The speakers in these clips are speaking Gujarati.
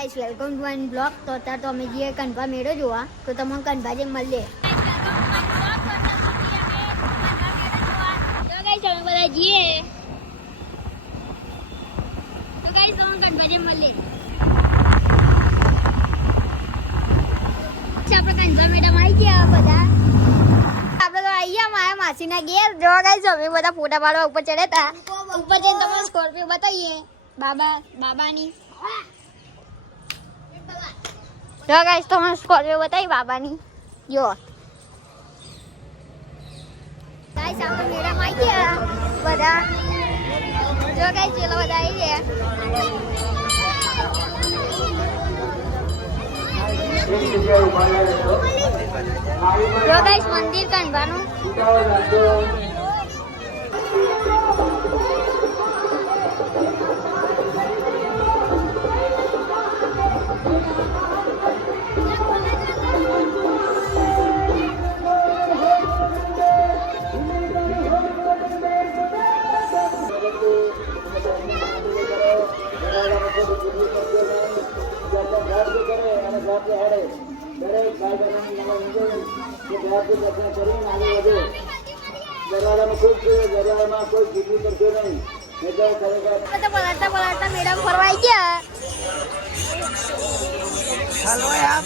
Guys welcome to my blog. તો અત્યારે તો અમે જઈએ કનભા મેળો જોવા, તો તમને કનભા જઈને મળીએ. તો ગાઈસ અમે બધા જઈએ, તો ગાઈસ અમે કનભા જઈને મળીએ. આપણે કનભા મેળામાં આવી ગયા બધા. આપણે તો આવી ગયા મારા માસીના ઘેર. જો ગાઈસ અમે બધા ફોટા પાડવા ઉપર ચડ્યા હતા. ઉપર જઈને તમને સ્કોર્પિયો બતાવીએ બાબાની. જો ગાઈસ તમને સ્કોર્પિયો બતાવી બાબાની. જો ગાઈસ આપણે મેળામાં આવી ગયા બધા. જો ગાઈસ ચલો બધા આવી ગયા. જો ગાઈસ મંદિર કનભાનું. પલાળતા મેડમ ફરવાઈ ગયા.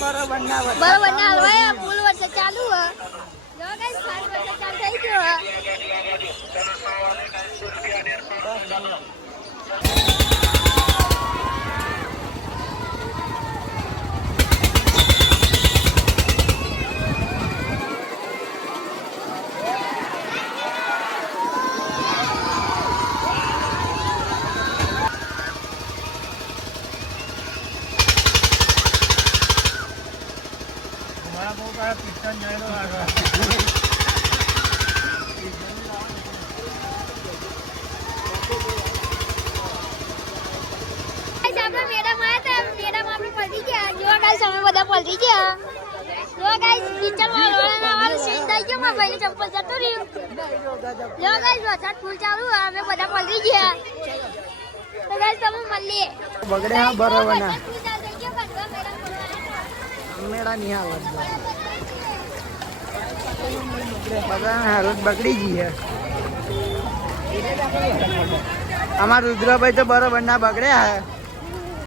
બરોબર ના હલવાયા. ફૂલ વર્ષે ચાલુ હ. જો ગાઈસ 7 વર્ષે ચાલુ થઈ ગયો. પલટી ગયા. જો ગાઈસ કિચનમાં વાળો સીન થઈ ગયો. મારા ભાઈની ચંપલ જતો રહ્યું. જો ગાઈસ વરસાદ ફૂલ ચાલુ. અમે બધા પલટી ગયા. તો ગાઈસ તમે મળીએ. બગડે હા બરોબર ના મેળા નહીં આવે. બધા હાલત બગડી ગઈ છે. અમારા રુદ્રભાઈ તો બરોબર ના બગડ્યા હે.